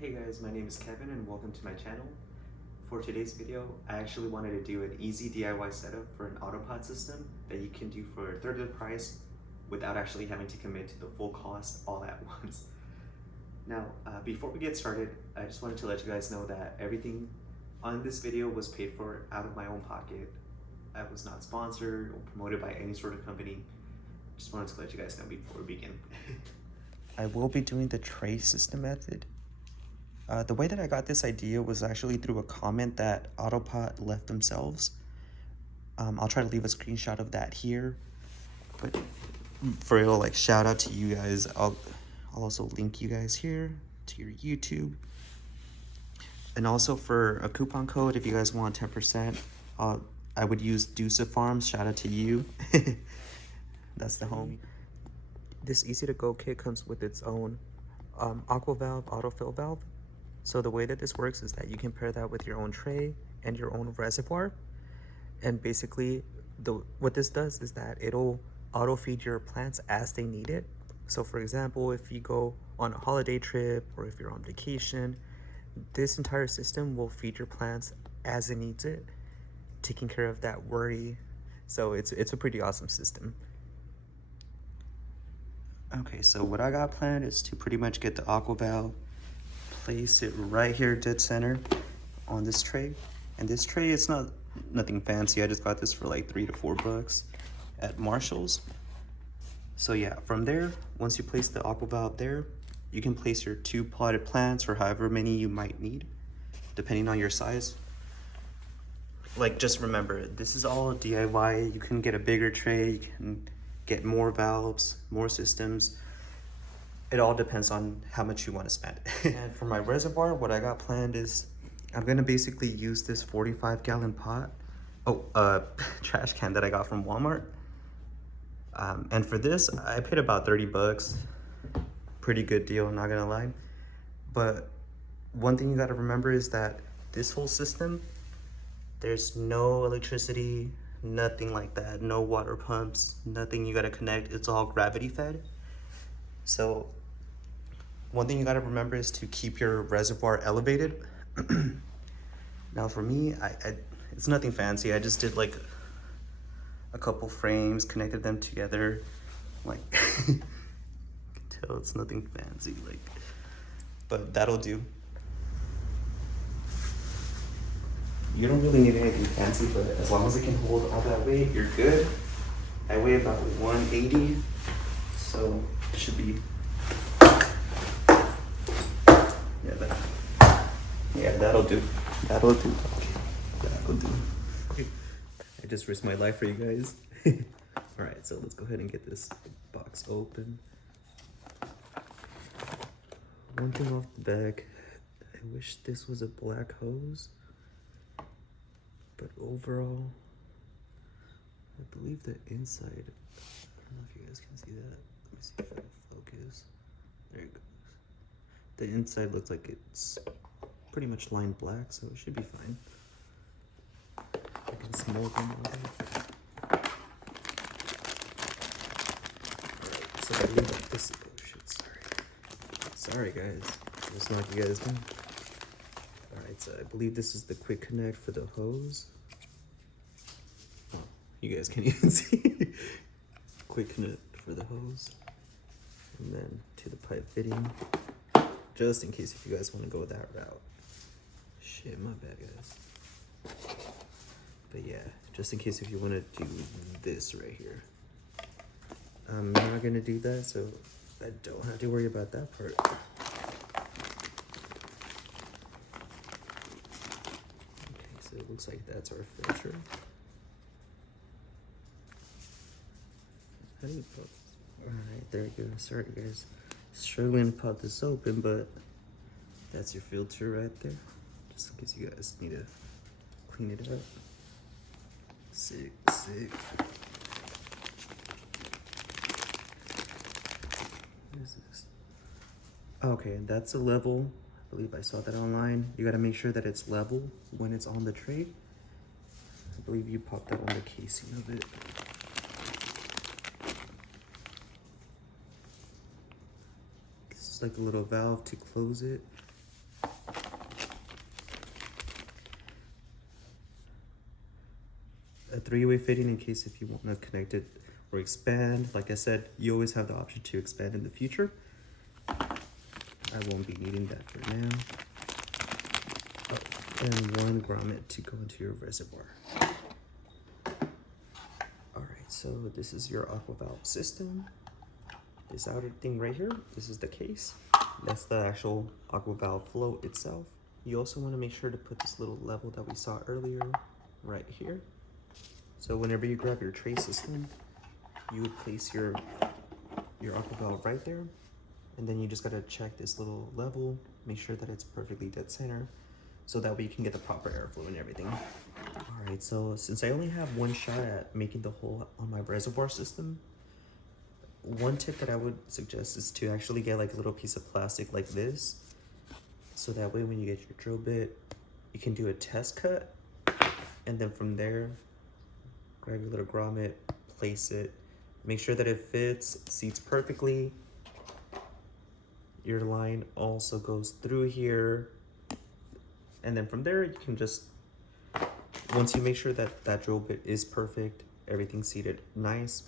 Hey guys, my name is Kevin and welcome to my channel. For today's video, I actually wanted to do an easy DIY setup for an Autopot system that you can do for a third of the price without actually having to commit to the full cost all at once. Now, before we get started, I just wanted to let you guys know that everything on this video was paid for out of my own pocket. I was not sponsored or promoted by any sort of company. Just wanted to let you guys know before we begin. I will be doing the tray system method. The way that I got this idea was actually through a comment that Autopot left themselves. I'll try to leave a screenshot of that here, but for a little shout out to you guys, I'll also link you guys here to your YouTube. And also for a coupon code, if you guys want 10%, I would use Deuce Farms. Shout out to you. That's the homie. This easy to go kit comes with its own aqua valve, autofill valve. So the way that this works is that you can pair that with your own tray and your own reservoir. And basically, what this does is that it'll auto feed your plants as they need it. So for example, if you go on a holiday trip or if you're on vacation, this entire system will feed your plants as it needs it, taking care of that worry. So it's a pretty awesome system. Okay, so what I got planned is to pretty much get the aqua valve, place it right here dead center on this tray. And this tray, it's nothing fancy. I just got this for like $3 to $4 at Marshall's. So yeah, from there, once you place the aqua valve there, you can place your 2 potted plants or however many you might need, depending on your size. Like, just remember, this is all DIY. You can get a bigger tray, you can get more valves, more systems. It all depends on how much you want to spend. And for my reservoir, what I got planned is I'm gonna basically use this 45-gallon pot, trash can that I got from Walmart. And for this, I paid about 30 bucks. Pretty good deal, not gonna lie. But one thing you gotta remember is that this whole system, there's no electricity, nothing like that, no water pumps, nothing you gotta connect. It's all gravity fed. So one thing you gotta remember is to keep your reservoir elevated. Now for me, it's nothing fancy. I just did like a couple frames, connected them together. Like, you can tell it's nothing fancy, but that'll do. You don't really need anything fancy, but as long as it can hold all that weight, you're good. I weigh about 180, so it should be. Yeah, that'll do. That'll do. That'll do. I just risked my life for you guys. All right, so let's go ahead and get this box open. One thing off the back, I wish this was a black hose, but overall, I believe the inside, I don't know if you guys can see that. Let me see if it'll focus. There it goes. The inside looks like it's pretty much lined black, so it should be fine. I can smoke them all day. Alright, so I believe that this, oh shit, sorry guys, just knock you guys down. Alright, so I believe this is the quick connect for the hose. Oh, you guys can't even see. Quick connect for the hose. And then to the pipe fitting, just in case if you guys want to go that route. Shit, my bad guys. But yeah, just in case if you want to do this right here. I'm not gonna do that, so I don't have to worry about that part. Okay, so it looks like that's our filter. How do you pop? Alright, there you go. Sorry guys. Struggling to pop this open, but that's your filter right there. Just in case you guys need to clean it up. Sick. What is this? Okay, that's a level. I believe I saw that online. You gotta make sure that it's level when it's on the tray. I believe you popped that on the casing of it. This is like a little valve to close it. a three-way fitting in case if you want to connect it or expand. Like I said, you always have the option to expand in the future. I won't be needing that for now. Oh, and one grommet to go into your reservoir. Alright, so this is your aqua valve system. This outer thing right here, this is the case. That's the actual aqua valve float itself. You also want to make sure to put this little level that we saw earlier right here. So whenever you grab your tray system, you would place your aqua valve right there, and then you just gotta check this little level, make sure that it's perfectly dead center, so that way you can get the proper airflow and everything. All right, so since I only have one shot at making the hole on my reservoir system, one tip that I would suggest is to actually get like a little piece of plastic like this, so that way when you get your drill bit, you can do a test cut, and then from there, grab your little grommet, place it, make sure that it fits, seats perfectly. Your line also goes through here, and then from there you can just, once you make sure that that drill bit is perfect, everything's seated nice,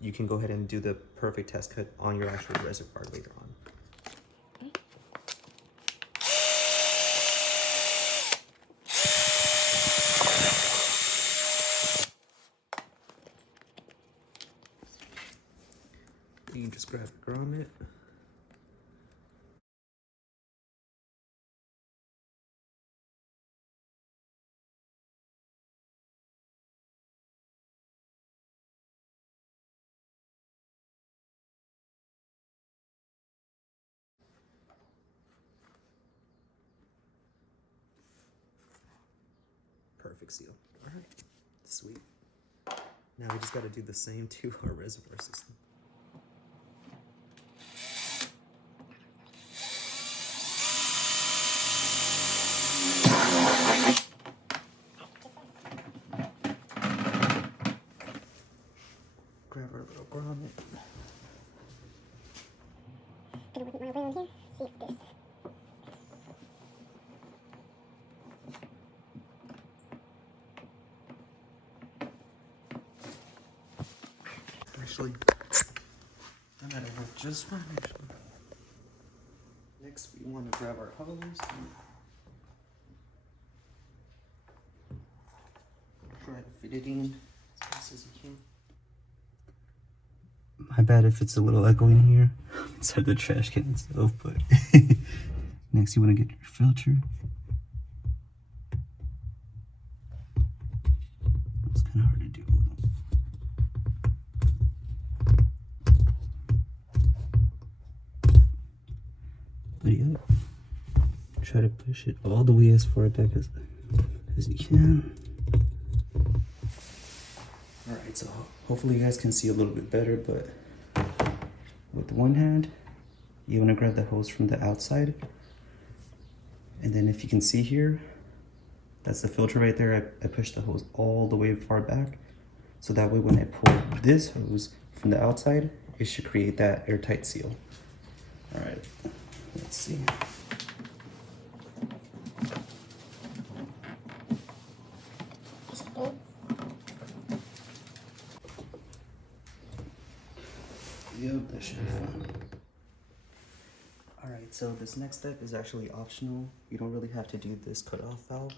you can go ahead and do the perfect test cut on your actual reservoir later on. You can just grab a grommet. Perfect seal. All right, sweet. Now we just got to do the same to our reservoir system. Grab our little grommet. Gonna work my way on here, see if this. Actually, that'll work just fine, actually. Next, we want to grab our hose. Try to fit it in as fast as you can. My bad if it's a little echoing here inside the trash can itself, but next you want to get your filter. It's kind of hard to do. But yeah, try to push it all the way as far back as you can. Alright, so hopefully you guys can see a little bit better, but with one hand, you want to grab the hose from the outside. And then if you can see here, that's the filter right there. I pushed the hose all the way far back. So that way when I pull this hose from the outside, it should create that airtight seal. Alright, let's see. Yep, that should be fun. Alright, so this next step is actually optional. You don't really have to do this cutoff valve.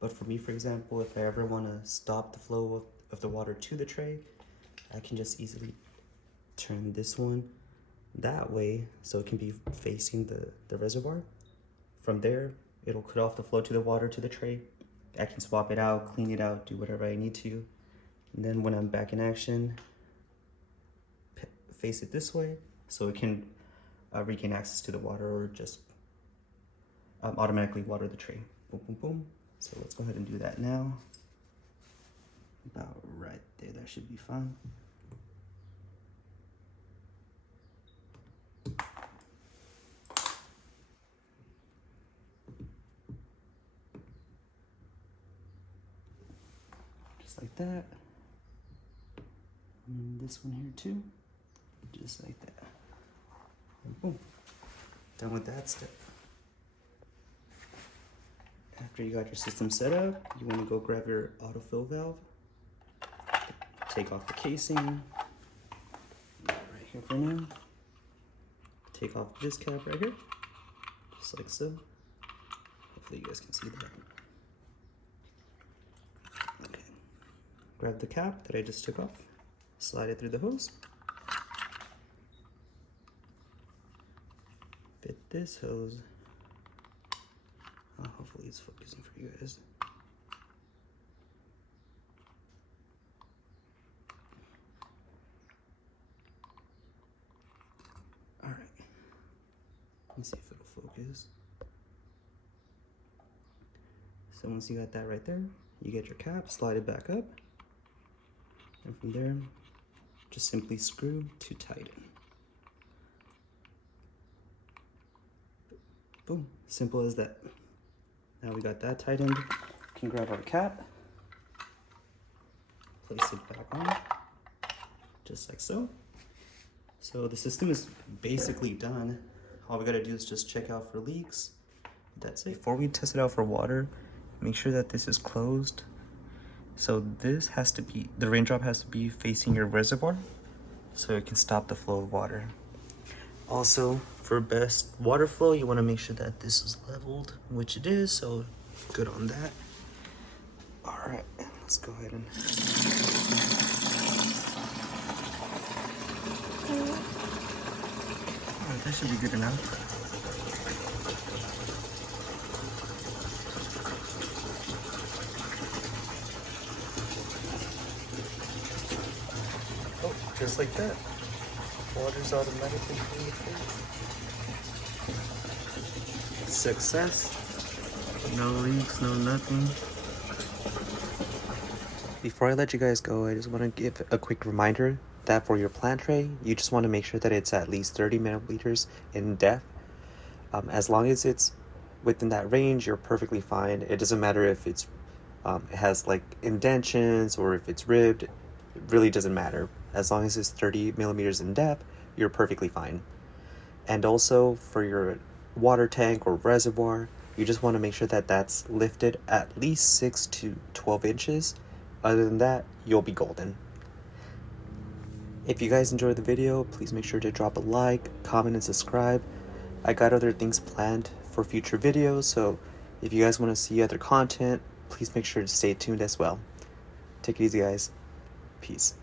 But for me, for example, if I ever want to stop the flow of the water to the tray, I can just easily turn this one that way so it can be facing the reservoir. From there, it'll cut off the flow to the water to the tray. I can swap it out, clean it out, do whatever I need to. And then when I'm back in action, face it this way so it can regain access to the water or just automatically water the tray. Boom, boom, boom. So let's go ahead and do that now. About right there, that should be fine. Just like that. And this one here too. Just like that. And boom. Done with that step. After you got your system set up, you want to go grab your autofill valve. take off the casing. Right here for now. Take off this cap right here, just like so. Hopefully you guys can see that. Okay. Grab the cap that I just took off, slide it through the hose. Fit this hose. Hopefully it's focusing for you guys. All right. Let's see if it'll focus. So once you got that right there, you get your cap, slide it back up, and from there, just simply screw to tighten. Boom, simple as that. Now we got that tightened, we can grab our cap, place it back on, just like so. So the system is basically done. All we gotta do is just check out for leaks. That's it. Before we test it out for water, make sure that this is closed. So this has to be, the raindrop has to be facing your reservoir so it can stop the flow of water. Also, for best water flow, you want to make sure that this is leveled, which it is, so good on that. All right, let's go ahead and... All right, that should be good enough. Oh, just like that. Water's automatically flowing through. Success. No leaks, no nothing. Before I let you guys go, I just want to give a quick reminder that for your plant tray, you just want to make sure that it's at least 30 milliliters in depth. As long as it's within that range, you're perfectly fine. It doesn't matter if it has like indentions or if it's ribbed. It really doesn't matter. As long as it's 30 millimeters in depth, you're perfectly fine. And also for your water tank or reservoir, you just want to make sure that that's lifted at least 6 to 12 inches. Other than that, you'll be golden. If you guys enjoyed the video, please make sure to drop a like, comment, and subscribe. I got other things planned for future videos, so if you guys want to see other content, please make sure to stay tuned as well. Take it easy, guys. Peace.